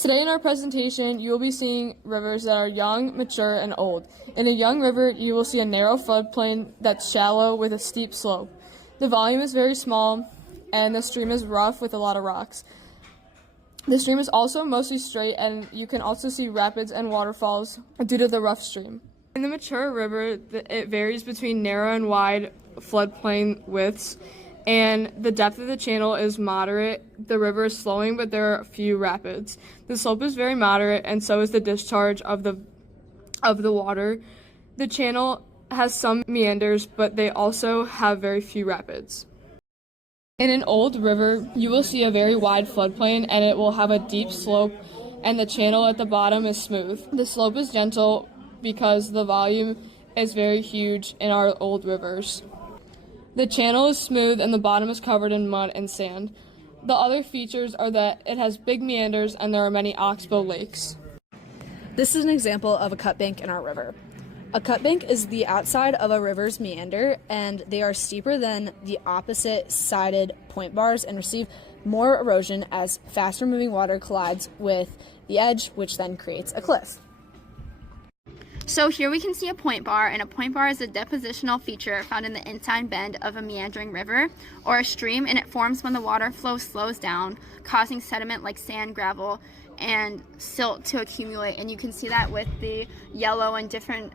Today in our presentation, you will be seeing rivers that are young, mature, and old. In a young river, you will see a narrow floodplain that's shallow with a steep slope. The volume is very small, and the stream is rough with a lot of rocks. The stream is also mostly straight, and you can also see rapids and waterfalls due to the rough stream. In the mature river, it varies between narrow and wide floodplain widths, and the depth of the channel is moderate. The river is flowing, but there are a few rapids. The slope is very moderate, and so is the discharge of the water. The channel has some meanders, but they also have very few rapids. In an old river, you will see a very wide floodplain, and it will have a deep slope, and the channel at the bottom is smooth. The slope is gentle because the volume is very huge in our old rivers. The channel is smooth and the bottom is covered in mud and sand. The other features are that it has big meanders and there are many oxbow lakes. This is an example of a cut bank in our river. A cut bank is the outside of a river's meander, and they are steeper than the opposite-sided point bars and receive more erosion as faster moving water collides with the edge, which then creates a cliff. So here we can see a point bar, and a point bar is a depositional feature found in the inside bend of a meandering river or a stream, and it forms when the water flow slows down, causing sediment like sand, gravel, and silt to accumulate. And you can see that with the yellow and different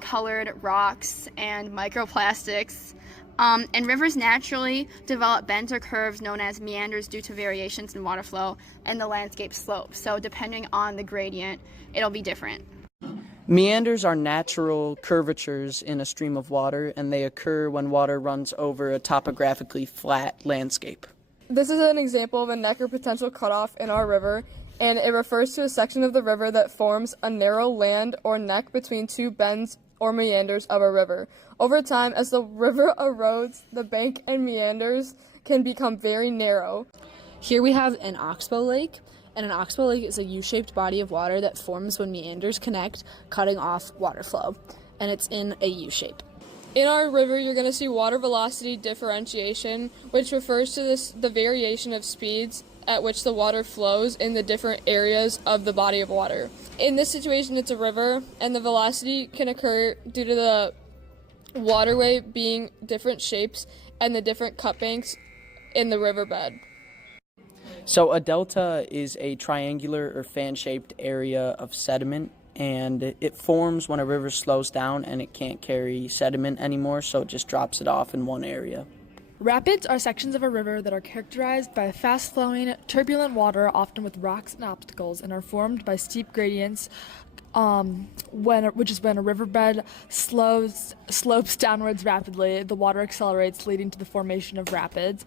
colored rocks and microplastics. And rivers naturally develop bends or curves known as meanders due to variations in water flow and the landscape slope. So depending on the gradient, it'll be different. Meanders are natural curvatures in a stream of water, and they occur when water runs over a topographically flat landscape. This is an example of a neck or potential cutoff in our river, and it refers to a section of the river that forms a narrow land or neck between two bends or meanders of a river. Over time, as the river erodes, the bank and meanders can become very narrow. Here we have an oxbow lake, and an oxbow lake is a U-shaped body of water that forms when meanders connect, cutting off water flow, and it's in a U-shape. In our river, you're going to see water velocity differentiation, which refers to the variation of speeds at which the water flows in the different areas of the body of water. In this situation, it's a river, and the velocity can occur due to the waterway being different shapes and the different cut banks in the riverbed. So a delta is a triangular or fan-shaped area of sediment, and it forms when a river slows down and it can't carry sediment anymore, so it just drops it off in one area. Rapids are sections of a river that are characterized by fast-flowing, turbulent water, often with rocks and obstacles, and are formed by steep gradients, which is when a riverbed slopes downwards rapidly. The water accelerates, leading to the formation of rapids.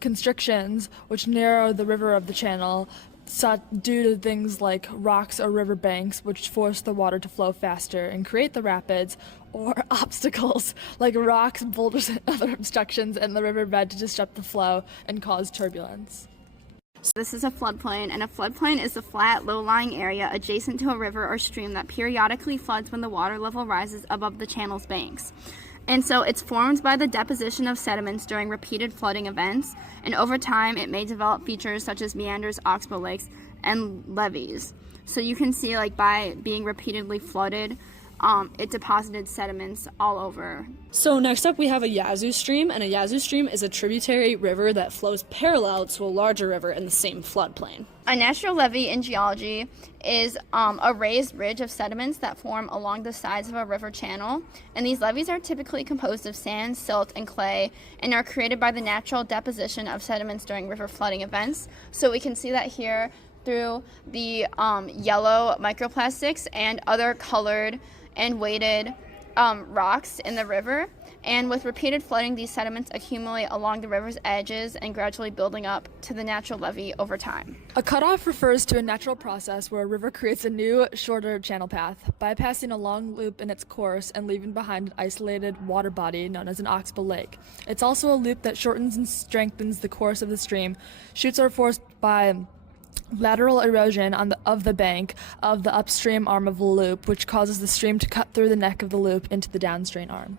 Constrictions, which narrow the river of the channel, due to things like rocks or river banks, which force the water to flow faster and create the rapids, or obstacles like rocks, boulders, and other obstructions in the riverbed to disrupt the flow and cause turbulence. So this is a floodplain, and a floodplain is a flat, low-lying area adjacent to a river or stream that periodically floods when the water level rises above the channel's banks. And so it's formed by the deposition of sediments during repeated flooding events, and over time it may develop features such as meanders, oxbow lakes, and levees. So you can see, like, by being repeatedly flooded, it deposited sediments all over. So next up we have a Yazoo stream, and a Yazoo stream is a tributary river that flows parallel to a larger river in the same floodplain. A natural levee in geology is a raised ridge of sediments that form along the sides of a river channel, and these levees are typically composed of sand, silt, and clay, and are created by the natural deposition of sediments during river flooding events. So we can see that here through the yellow microplastics and other colored and weighted rocks in the river. And with repeated flooding, these sediments accumulate along the river's edges and gradually building up to the natural levee over time. A cutoff refers to a natural process where a river creates a new, shorter channel path, bypassing a long loop in its course and leaving behind an isolated water body known as an oxbow lake. It's also a loop that shortens and strengthens the course of the stream. Chutes are forced by lateral erosion of the bank of the upstream arm of the loop, which causes the stream to cut through the neck of the loop into the downstream arm.